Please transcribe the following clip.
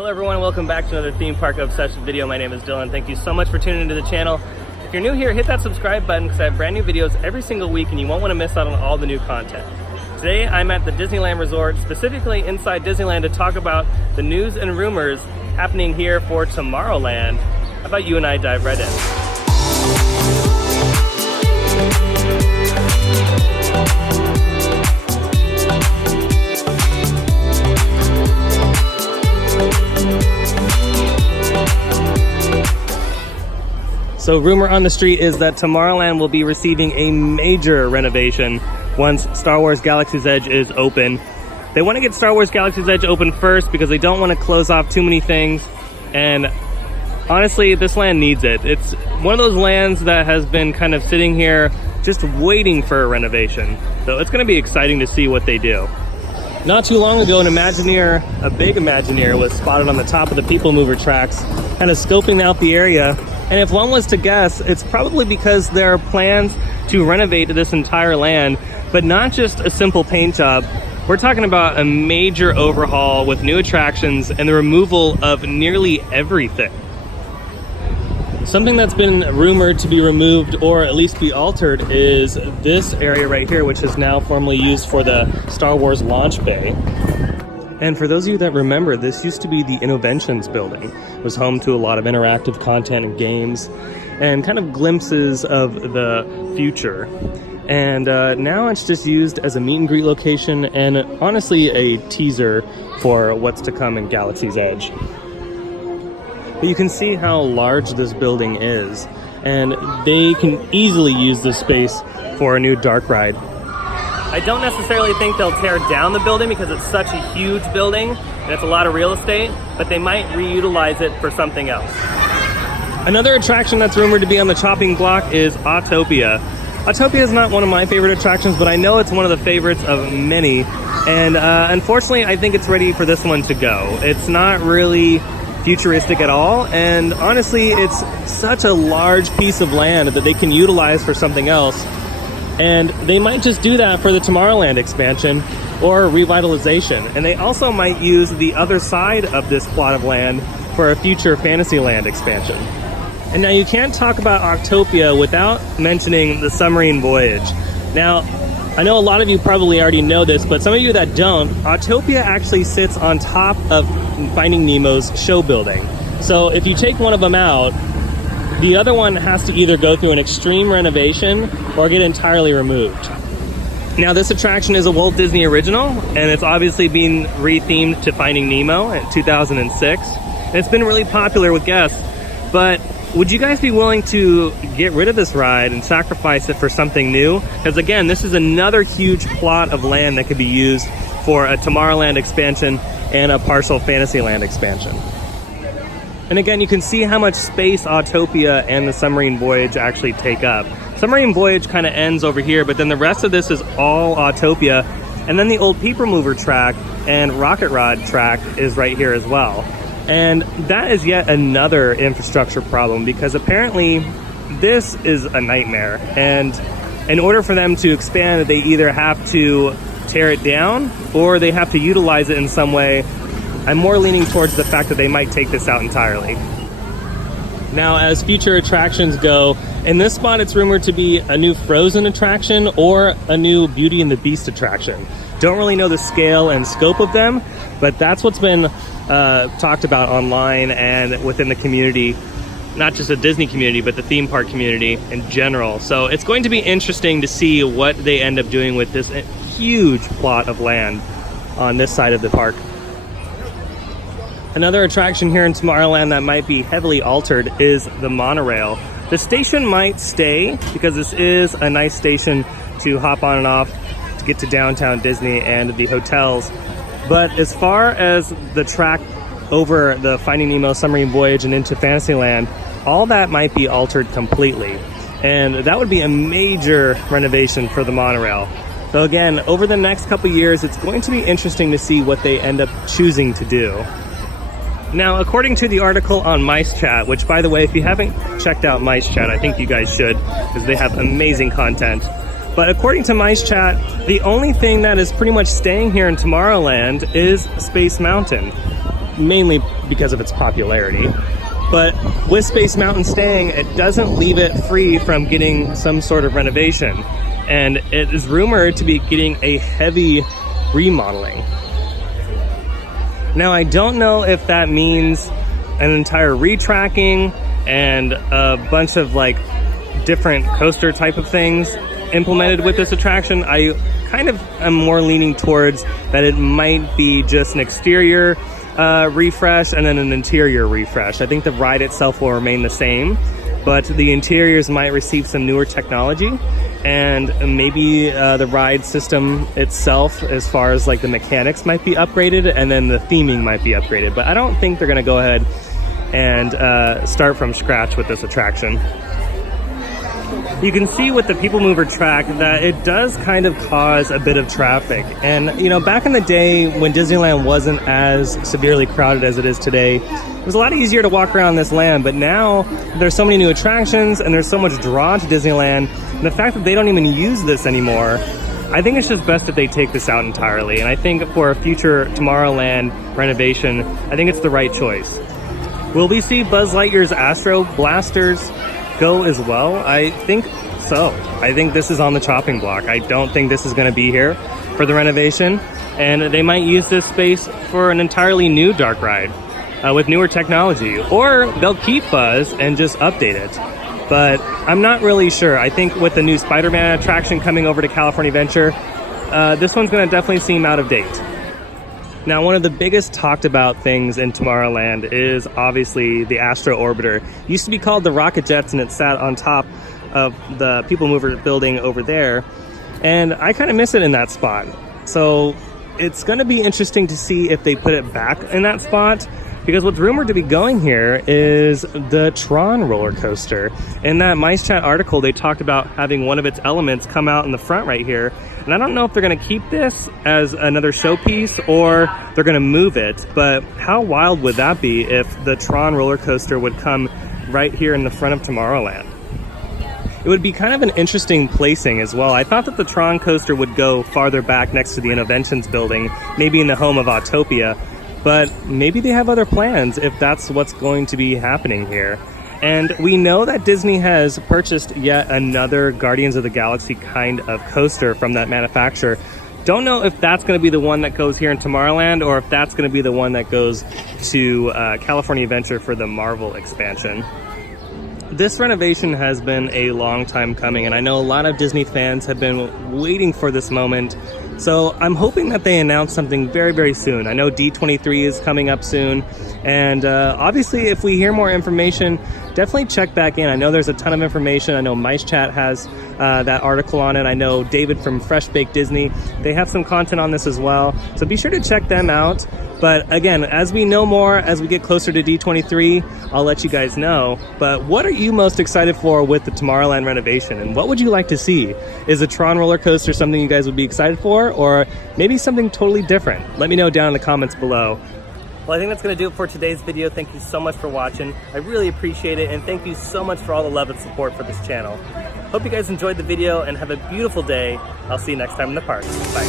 Hello everyone, welcome back to another theme park obsession video. My name is Dylan. Thank you so much for tuning into the channel. If you're new here, hit that subscribe button because I have brand new videos every single week and you won't want to miss out on all the new content. Today I'm at the Disneyland Resort, specifically inside Disneyland, to talk about the news and rumors happening here for Tomorrowland. How about you and I dive right in? So rumor on the street is that Tomorrowland will be receiving a major renovation once Star Wars Galaxy's Edge is open. They want to get Star Wars Galaxy's Edge open first because they don't want to close off too many things. And honestly, this land needs it. It's one of those lands that has been kind of sitting here just waiting for a renovation. So it's going to be exciting to see what they do. Not too long ago, an Imagineer, a big Imagineer, was spotted on the top of the People Mover tracks, kind of scoping out the area. And if one was to guess, it's probably because there are plans to renovate this entire land, but not just a simple paint job. We're talking about a major overhaul with new attractions and the removal of nearly everything. Something that's been rumored to be removed or at least be altered is this area right here, which is now formerly used for the Star Wars launch bay. And for those of you that remember, this used to be the Innovations building. It was home to a lot of interactive content and games and kind of glimpses of the future. And now it's just used as a meet and greet location and honestly a teaser for what's to come in Galaxy's Edge. But you can see how large this building is, and they can easily use this space for a new dark ride. I don't necessarily think they'll tear down the building because it's such a huge building and it's a lot of real estate, but they might reutilize it for something else. Another attraction that's rumored to be on the chopping block is Autopia. Autopia is not one of my favorite attractions, but I know it's one of the favorites of many. And unfortunately, I think it's ready for this one to go. It's not really futuristic at all, and honestly, it's such a large piece of land that they can utilize for something else. And they might just do that for the Tomorrowland expansion or revitalization. And they also might use the other side of this plot of land for a future Fantasyland expansion. And now you can't talk about Autopia without mentioning the submarine voyage. Now, I know a lot of you probably already know this, but some of you that don't, Autopia actually sits on top of Finding Nemo's show building. So if you take one of them out, the other one has to either go through an extreme renovation or get entirely removed. Now, this attraction is a Walt Disney original, and it's obviously been rethemed to Finding Nemo in 2006. And it's been really popular with guests, but would you guys be willing to get rid of this ride and sacrifice it for something new? Because again, this is another huge plot of land that could be used for a Tomorrowland expansion and a partial Fantasyland expansion. And again, you can see how much space Autopia and the submarine voyage actually take up. Submarine voyage kind of ends over here, but then the rest of this is all Autopia. And then the old People Mover track and Rocket Rod track is right here as well. And that is yet another infrastructure problem because apparently this is a nightmare. And in order for them to expand, they either have to tear it down or they have to utilize it in some way. I'm more leaning towards the fact that they might take this out entirely. Now, as future attractions go, in this spot it's rumored to be a new Frozen attraction or a new Beauty and the Beast attraction. Don't really know the scale and scope of them, but that's what's been talked about online and within the community, not just the Disney community, but the theme park community in general. So it's going to be interesting to see what they end up doing with this huge plot of land on this side of the park. Another attraction here in Tomorrowland that might be heavily altered is the monorail. The station might stay because this is a nice station to hop on and off to get to downtown Disney and the hotels. But as far as the track over the Finding Nemo submarine voyage and into Fantasyland, all that might be altered completely. And that would be a major renovation for the monorail. So again, over the next couple years, it's going to be interesting to see what they end up choosing to do. Now, according to the article on Mice Chat, which by the way, if you haven't checked out Mice Chat, I think you guys should, because they have amazing content. But according to Mice Chat, the only thing that is pretty much staying here in Tomorrowland is Space Mountain. mainly because of its popularity. But with Space Mountain staying, it doesn't leave it free from getting some sort of renovation. And it is rumored to be getting a heavy remodeling. Now, I don't know if that means an entire retracking and a bunch of like different coaster type of things implemented with this attraction. I kind of am more leaning towards that it might be just an exterior refresh and then an interior refresh. I think the ride itself will remain the same, but the interiors might receive some newer technology, and maybe the ride system itself, as far as like the mechanics, might be upgraded, and then the theming might be upgraded. But I don't think they're gonna go ahead and start from scratch with this attraction. You can see with the People Mover track that it does kind of cause a bit of traffic. And, you know, back in the day when Disneyland wasn't as severely crowded as it is today, it was a lot easier to walk around this land. But now there's so many new attractions and there's so much draw to Disneyland. And the fact that they don't even use this anymore, I think it's just best if they take this out entirely. And I think for a future Tomorrowland renovation, I think it's the right choice. Will we see Buzz Lightyear's Astro Blasters go as well? I think so. I think this is on the chopping block. I don't think this is going to be here for the renovation, and they might use this space for an entirely new dark ride with newer technology, or they'll keep Buzz and just update it. But I'm not really sure. I think with the new Spider-Man attraction coming over to California Adventure, this one's going to definitely seem out of date. Now, one of the biggest talked about things in Tomorrowland is obviously the Astro Orbiter. It used to be called the Rocket Jets, and it sat on top of the People Mover building over there. And I kind of miss it in that spot. So it's going to be interesting to see if they put it back in that spot, because what's rumored to be going here is the Tron roller coaster. In that Mice Chat article, they talked about having one of its elements come out in the front right here. And I don't know if they're going to keep this as another showpiece or they're going to move it. But how wild would that be if the Tron roller coaster would come right here in the front of Tomorrowland? It would be kind of an interesting placing as well. I thought that the Tron coaster would go farther back next to the Innovations building, maybe in the home of Autopia. But maybe they have other plans if that's what's going to be happening here. And we know that Disney has purchased yet another Guardians of the Galaxy kind of coaster from that manufacturer. Don't know if that's going to be the one that goes here in Tomorrowland, or if that's going to be the one that goes to California Adventure for the Marvel expansion. This renovation has been a long time coming, and I know a lot of Disney fans have been waiting for this moment. So I'm hoping that they announce something very, very soon. I know D23 is coming up soon, and obviously if we hear more information, definitely check back in. I know there's a ton of information. I know Mice Chat has that article on it. I know David from Fresh Baked Disney, they have some content on this as well. So be sure to check them out. But again, as we know more, as we get closer to D23, I'll let you guys know. But what are you most excited for with the Tomorrowland renovation? And what would you like to see? Is a Tron roller coaster something you guys would be excited for? Or maybe something totally different? Let me know down in the comments below. Well, I think that's going to do it for today's video. Thank you so much for watching. I really appreciate it. And thank you so much for all the love and support for this channel. Hope you guys enjoyed the video and have a beautiful day. I'll see you next time in the park. Bye.